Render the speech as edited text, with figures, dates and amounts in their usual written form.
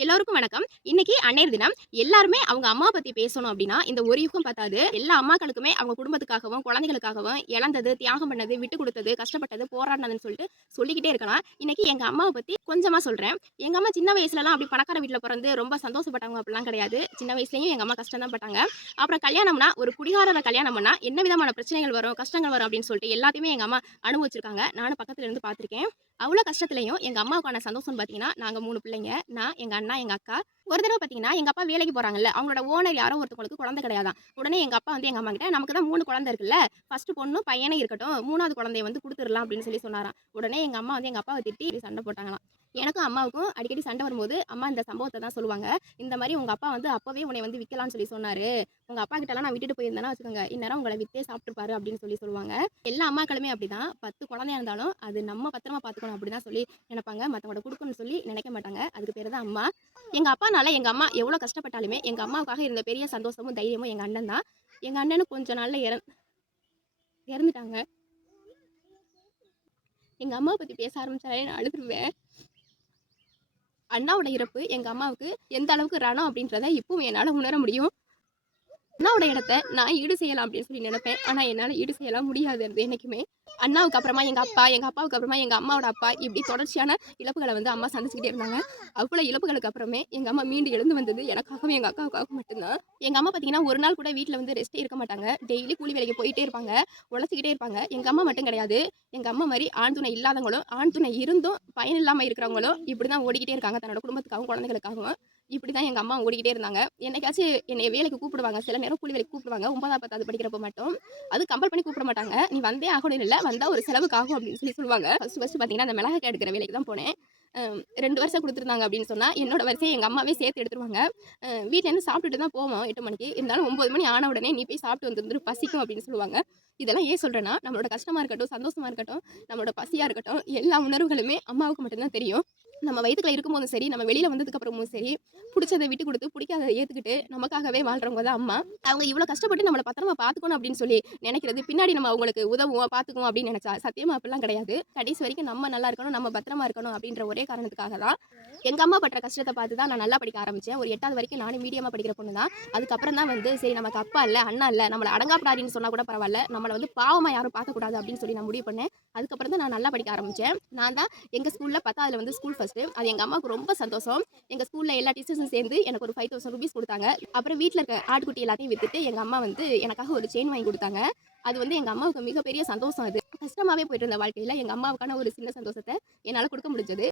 எல்லோருக்கும் வணக்கம். இன்னைக்கு அன்னையர் தினம். எல்லாருமே அவங்க அம்மாவ பத்தி பேசணும் அப்டின்னா, இந்த ஒரு யுகம் பத்தாது. எல்லா அம்மாக்களுக்குமே அவங்க குடும்பத்துக்காகவும், குழந்தைகளுக்காகவும் இழந்தது, தியாகம் பண்ணது, விட்டுக் குடுத்தது, கஷ்டப்பட்டது, போராடினதுன்னு சொல்லிட்டு சொல்லிக்கிட்டே இருக்கலாம். இன்னைக்கு எங்க அம்மாவ பத்தி கொஞ்சமா சொல்றேன். எங்க அம்மா சின்ன வயசுலலாம் அப்டி பணக்கார வீட்ல பொறந்து ரொம்ப சந்தோஷப்பட்டவங்க அப்டிலாம் கிடையாது. சின்ன வயசுலயும் எங்க அம்மா கஷ்டம் தான் பட்டாங்க. அப்புறம் கல்யாணம்னா, ஒரு குடிகாரர கல்யாணம் பண்ணா என்ன விதமான பிரச்சனைகள் வரும், கஷ்டங்கள் வரும் அப்டின்னு சொல்லிட்டு எல்லாத்தையுமே எங்க அம்மா அனுபவிச்சிருக்காங்க. நானும் பக்கத்துல இருந்து பார்த்துருக்கேன். அவ்ளோ கஷ்டத்துலயும் எங்க அம்மாவுக்கான சந்தோஷம்னு பார்த்தீங்கன்னா, நாங்க 3 பிள்ளைங்க. நான், எங்க அண்ணா, எங்க அக்கா. ஒரு தடவ பார்த்தீங்கன்னா, எங்க அப்பா வேலைக்கு போறாங்கல்ல, அவங்களோட ஓனர் யாரோ ஒருத்தவங்களுக்கு குழந்தை கிடையாதாம். உடனே எங்க அப்பா வந்து எங்க அம்மாகிட்ட, "நமக்கு தான் 3 குழந்தை இருக்குல்ல, ஃபர்ஸ்ட் பொண்ணும் பையனே இருக்கட்டும். 3வது குழந்தைய வந்து குடுத்துறலாம்" அப்படின்னு சொன்னாராம். உடனே எங்க அம்மா வந்து எங்க அப்பாவ திட்டி சண்டை போட்டாங்களாம். எனக்கும் அம்மாவுக்கும் அடிக்கடி சண்டை வரும்போது, அம்மா இந்த சம்பவத்த தான் சொல்லுவாங்க. "இந்த மாரி உங்க அப்பா வந்து அப்பவே உன்னைய வந்து விக்கலான்னு சொன்னாரு. உங்க அப்பா கிட்டலாம் நான் விட்டுட்டு போயிருந்தேன்னா வச்சுக்கோங்க, இந்நேரம் உங்கள வித்தே சாப்ட்டுருப்பாரு" அப்படின்னு சொல்லுவாங்க. எல்லா அம்மாக்களுமே அப்படிதான். 10 குழந்தையா இருந்தாலும், அது நம்ம பத்திரமா பார்த்துக்கணும் அப்படிதான் சொல்லி நெனைப்பாங்க. மத்தவங்கள்ட்ட குடுக்கணும்னு சொல்லி நினைக்க மாட்டாங்க. அதுக்கு பேரு தான் அம்மா. எங்க அப்பானால எங்க அம்மா எவ்வளோ கஷ்டப்பட்டாலுமே, எங்க அம்மாவுக்காக இருந்த பெரிய சந்தோஷமும், தைரியமும் எங்க அண்ணன் தான். எங்க அண்ணனும் கொஞ்ச நாள்ல இறந்துட்டாங்க. எங்க அம்மாவ பத்தி பேச ஆரம்பிச்சாலே நான் அழுதுருவேன். அண்ணாவோட இறப்பு எங்க அம்மாவுக்கு எந்த அளவுக்கு ரணம் அப்படின்றத இப்பவும் என்னால உணர முடியும். அண்ணாவோட இடத்த நான் ஈடு செய்யலாம் அப்படின்னு சொல்லி நினைப்பேன். ஆனா என்னால ஈடு செய்யலாம் முடியாது அது என்னைக்குமே. அண்ணாவுக்கு அப்புறமா எங்க அப்பா, எங்க அப்பாவுக்கு அப்புறமா எங்க அம்மாவோட அப்பா, இப்படி தொடர்ச்சியான இழப்புகள வந்து அம்மா சந்திச்சுக்கிட்டே இருந்தாங்க. அவ்வளோ இழப்புகளுக்கு அப்புறமே எங்க அம்மா மீண்டு எழுந்து வந்தது எனக்காகவும், எங்க அக்காவுக்காகவும் மட்டும் தான். எங்க அம்மா பார்த்தீங்கன்னா, ஒரு நாள் கூட வீட்ல வந்து ரெஸ்ட்டே இருக்க மாட்டாங்க. டெய்லி கூலி வேலைக்கு போயிட்டே இருப்பாங்க. உழைச்சுக்கிட்டே இருப்பாங்க. எங்க அம்மா மட்டும் கிடையாது. எங்க அம்மா மாரி ஆண் துணை இல்லாதவங்களும், ஆண் துணை இருந்தும் பயன் இல்லாம இருக்கிறவங்களும் இப்படி தான் ஓடிக்கிட்டே இருக்காங்க. தன்னோட குடும்பத்துக்காகவும், குழந்தைகளுக்காகவும். இப்படி தான் எங்க அம்மா ஓடிக்கிட்டே இருந்தாங்க. என்னைக்காச்சும் என்னைய வேலைக்கு கூப்பிடுவாங்க. சில நேரம் கூலி வேலைக்கு கூப்பிடுவாங்க. 9வது, 10வது படிக்கிறப்ப மட்டும். அது கம்பல் பண்ணி கூப்பிட மாட்டாங்க. "நீ வந்தே ஆகணும்னு இல்ல. வந்தா ஒரு செலவுக்கு ஆகும்" அப்படின்னு சொல்லுவாங்க. ஃபர்ஸ்ட் பார்த்தீங்கன்னா, அந்த மிளகாய் எடுக்கிற வேலைக்கு தான் போனேன். 2 வருஷம் குடுத்துருந்தாங்க அப்படின்னு சொன்னா, என்னோட வரிசைய எங்க அம்மாவே சேர்த்து எடுத்துருவாங்க. வீட்லேருந்து சாப்பிட்டுட்டு தான் போவோம் 8 மணிக்கு. இருந்தாலும் 9 மணி ஆன உடனே, "நீ போய் சாப்பிட்டு வந்துரு பசிக்கும்" அப்படின்னு சொல்லுவாங்க. இதெல்லாம் ஏன் சொல்றேன்னா, நம்மளோட கஷ்டமா இருக்கட்டும், சந்தோஷமா இருக்கட்டும், நம்மளோட பசியா இருக்கட்டும், எல்லா உணர்வுகளுமே அம்மாவுக்கு மட்டும் தான் தெரியும். நம்ம வயித்துக்குள்ள இருக்கும்போதும் சரி, நம்ம வெளியில வந்ததுக்கு அப்புறமும் சரி, புடிச்சத விட்டு குடுத்து, புடிக்காதத ஏத்துக்கிட்டு, நமக்காகவே வாழ்றவங்க தான் அம்மா. அவங்க இவ்ளோ கஷ்டப்பட்டு நம்மள பத்திரமா பார்த்துக்கணும் அப்படின்னு சொல்லி நெனைக்கிறது, பின்னாடி நம்ம அவங்களுக்கு உதவுவோம், பார்த்துக்குவோம் அப்படின்னு நெனைச்சா, சத்தியமா அப்படிலாம் கிடையாது. கடைசி வரைக்கும் நம்ம நல்லா இருக்கணும், நம்ம பத்திரமா இருக்கணும் அப்படின்ற ஒரே காரணத்துக்காக தான், எங்க அம்மா படுற கஷ்டத்த பார்த்து தான் நான் நல்லா படிக்க ஆரம்பிச்சேன். ஒரு 8வது வரைக்கும் நானும் மீடியமா படிக்கிற பொண்ணு தான். அதுக்கப்புறம் தான் வந்து, சரி நமக்கு அப்பா இல்ல, அண்ணா இல்ல, நம்மள அடங்காப்பிடாரின்னு சொன்னா கூட பரவால்ல. நம்மள வந்து பாவமா யாரும் பார்க்கக்கூடாது அப்படின்னு சொல்லி நான் முடிவு பண்ணேன். அதுக்கப்புறம் தான் நான் நல்லா படிக்க ஆரம்பிச்சேன். நான் தான் எங்க ஸ்கூல்ல 10வதுல வந்து ஸ்கூல் ஃபர்ஸ்ட்டு. அது எங்க அம்மாவுக்கு ரொம்ப சந்தோஷம். எங்க ஸ்கூல்ல எல்லா டீச்சர்ஸும் சேர்ந்து எனக்கு ஒரு ₹5000 குடுத்தாங்க. அப்புறம் வீட்ல இருக்க ஆட்டுக்குட்டி எல்லாத்தையும் வித்துட்டு, எங்க அம்மா வந்து எனக்காக ஒரு செயின் வாங்கி குடுத்தாங்க. அது வந்து எங்க அம்மாவுக்கு மிகப்பெரிய சந்தோஷம் அது. கஷ்டமாவே போயிட்டு இருந்த வாழ்க்கையில எங்க அம்மாவுக்கான ஒரு சின்ன சந்தோஷத்த என்னால குடுக்க முடிஞ்சது.